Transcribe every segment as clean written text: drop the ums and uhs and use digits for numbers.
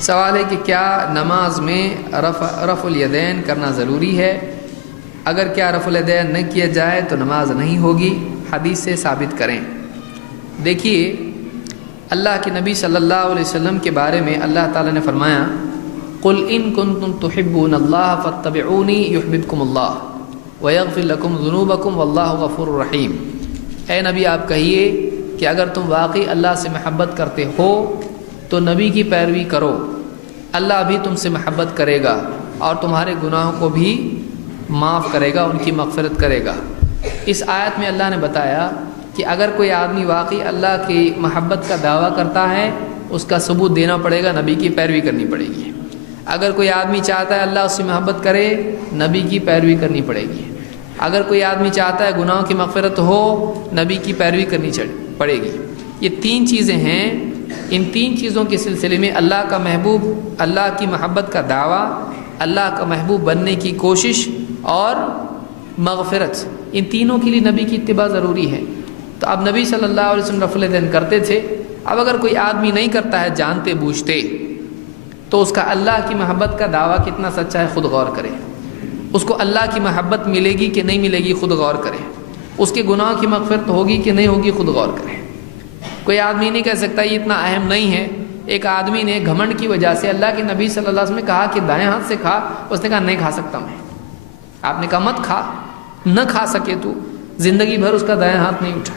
سوال ہے کہ کیا نماز میں رفع الیدین کرنا ضروری ہے؟ اگر کیا رفع الیدین نہ کیا جائے تو نماز نہیں ہوگی، حدیث سے ثابت کریں۔ دیکھیے، اللہ کے نبی صلی اللہ علیہ وسلم کے بارے میں اللہ تعالیٰ نے فرمایا قُلْ إِن كُنتُمْ تُحِبُّونَ اللَّهَ فَاتَّبِعُونِي يُحْبِبْكُمُ اللَّهُ وَيَغْفِرْ لَكُمْ ذُنُوبَكُمْ وَاللَّهُ غَفُورٌ رَحِيمٌ۔ اے نبی آپ کہیے کہ اگر تم واقعی اللہ سے محبت کرتے ہو تو نبی کی پیروی کرو، اللہ بھی تم سے محبت کرے گا اور تمہارے گناہوں کو بھی معاف کرے گا، ان کی مغفرت کرے گا۔ اس آیت میں اللہ نے بتایا کہ اگر کوئی آدمی واقعی اللہ کی محبت کا دعویٰ کرتا ہے، اس کا ثبوت دینا پڑے گا، نبی کی پیروی کرنی پڑے گی۔ اگر کوئی آدمی چاہتا ہے اللہ اس سے محبت کرے، نبی کی پیروی کرنی پڑے گی۔ اگر کوئی آدمی چاہتا ہے گناہوں کی مغفرت ہو، نبی کی پیروی کرنی پڑے گی۔ یہ تین چیزیں ہیں، ان تین چیزوں کے سلسلے میں اللہ کا محبوب، اللہ کی محبت کا دعویٰ، اللہ کا محبوب بننے کی کوشش اور مغفرت، ان تینوں کے لیے نبی کی اتباع ضروری ہے۔ تو اب نبی صلی اللہ علیہ وسلم رفع الیدین کرتے تھے، اب اگر کوئی آدمی نہیں کرتا ہے جانتے بوجھتے، تو اس کا اللہ کی محبت کا دعویٰ کتنا سچا ہے خود غور کرے۔ اس کو اللہ کی محبت ملے گی کہ نہیں ملے گی خود غور کرے۔ اس کے گناہوں کی مغفرت ہوگی کہ نہیں ہوگی خود غور کرے۔ کوئی آدمی نہیں کہہ سکتا یہ اتنا اہم نہیں ہے۔ ایک آدمی نے گھمنڈ کی وجہ سے اللہ کے نبی صلی اللہ علیہ وسلم نے کہا کہ دائیں ہاتھ سے کھا، اس نے کہا نہیں کھا سکتا میں۔ آپ نے کہا مت کھا، نہ کھا سکے تو زندگی بھر اس کا دائیں ہاتھ نہیں اٹھا۔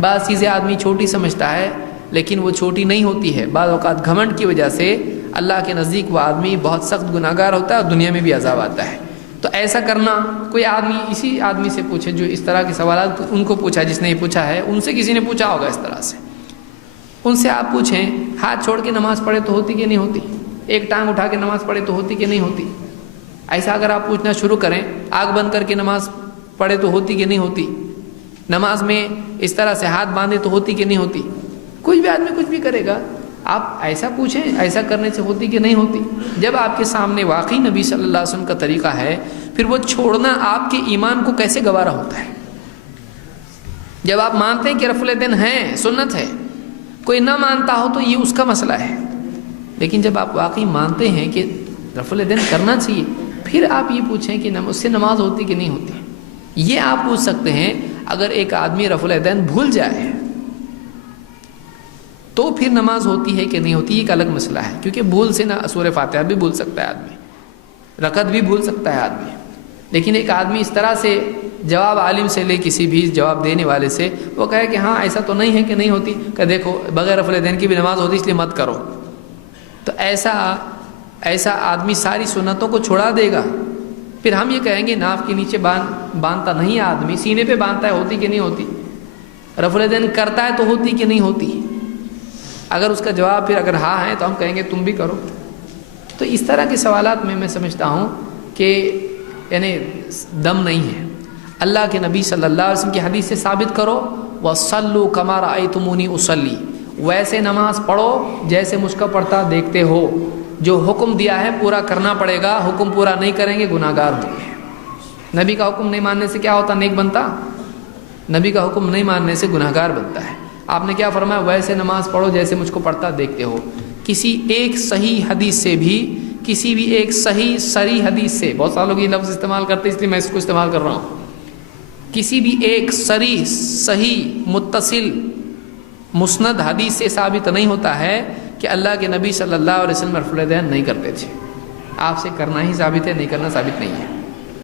بعض چیزیں آدمی چھوٹی سمجھتا ہے لیکن وہ چھوٹی نہیں ہوتی ہے۔ بعض اوقات گھمنڈ کی وجہ سے اللہ کے نزدیک وہ آدمی بہت سخت گناہگار ہوتا ہے اور دنیا میں بھی عذاب آتا ہے۔ تو ایسا کرنا، کوئی آدمی اسی آدمی سے پوچھے جو اس طرح کے سوالات ان کو پوچھا، جس نے یہ پوچھا ہے ان سے کسی نے پوچھا ہوگا اس طرح سے، ان سے آپ پوچھیں ہاتھ چھوڑ کے نماز پڑھے تو ہوتی کہ نہیں ہوتی، ایک ٹانگ اٹھا کے نماز پڑھے تو ہوتی کہ نہیں ہوتی۔ ایسا اگر آپ پوچھنا شروع کریں، آنکھ بند کر کے نماز پڑھے تو ہوتی کہ نہیں ہوتی، نماز میں اس طرح سے ہاتھ باندھے تو ہوتی کہ نہیں ہوتی، کوئی بھی آدمی کچھ بھی کرے گا، آپ ایسا پوچھیں ایسا کرنے سے ہوتی کہ نہیں ہوتی۔ جب آپ کے سامنے واقعی نبی صلی اللہ علیہ وسلم کا طریقہ ہے، پھر وہ چھوڑنا آپ کے ایمان کو کیسے گوارا ہوتا ہے؟ جب آپ مانتے ہیں کہ رفع الیدین ہے، سنت ہے، کوئی نہ مانتا ہو تو یہ اس کا مسئلہ ہے، لیکن جب آپ واقعی مانتے ہیں کہ رفع الیدین کرنا چاہیے، پھر آپ یہ پوچھیں کہ اس سے نماز ہوتی کہ نہیں ہوتی۔ یہ آپ پوچھ سکتے ہیں۔ اگر ایک آدمی رفع الیدین بھول جائے تو پھر نماز ہوتی ہے کہ نہیں ہوتی، یہ ایک الگ مسئلہ ہے، کیونکہ بھول سے نہ سورہ فاتحہ بھی بھول سکتا ہے آدمی، رکعت بھی بھول سکتا ہے آدمی۔ لیکن ایک آدمی اس طرح سے جواب عالم سے لے، کسی بھی جواب دینے والے سے، وہ کہے کہ ہاں ایسا تو نہیں ہے کہ نہیں ہوتی، کہ دیکھو بغیر رفع الیدین کی بھی نماز ہوتی اس لیے مت کرو، تو ایسا آدمی ساری سنتوں کو چھوڑا دے گا۔ پھر ہم یہ کہیں گے ناف کے نیچے باندھتا نہیں ہے آدمی، سینے پہ باندھتا ہے، ہوتی کہ نہیں ہوتی، رفع الیدین کرتا ہے تو ہوتی کہ نہیں ہوتی۔ اگر اس کا جواب پھر اگر ہاں ہے تو ہم کہیں گے تم بھی کرو۔ تو اس طرح کے سوالات میں سمجھتا ہوں کہ یعنی دم نہیں ہے۔ اللہ کے نبی صلی اللہ علیہ وسلم کی حدیث سے ثابت کرو، وَصَلُّوا كَمَا رَأَيْتُمُونِي أُصَلِّي، ویسے نماز پڑھو جیسے مجھ کو پڑھتا دیکھتے ہو۔ جو حکم دیا ہے پورا کرنا پڑے گا، حکم پورا نہیں کریں گے گناہ گار ہوں گے۔ نبی کا حکم نہیں ماننے سے کیا ہوتا؟ نیک بنتا؟ نبی کا حکم نہیں ماننے سے گناہ گار بنتا ہے۔ آپ نے کیا فرمایا؟ ویسے نماز پڑھو جیسے مجھ کو پڑھتا دیکھتے ہو۔ کسی ایک صحیح حدیث سے بھی، کسی بھی ایک صحیح صریح حدیث سے، بہت سارے لوگ یہ لفظ استعمال کرتے اس لیے میں اس کو استعمال کر رہا ہوں، کسی بھی ایک صریح صحیح متصل مسند حدیث سے ثابت نہیں ہوتا ہے کہ اللہ کے نبی صلی اللہ علیہ وسلم رفع الیدین نہیں کرتے تھے۔ آپ سے کرنا ہی ثابت ہے، نہیں کرنا ثابت نہیں ہے۔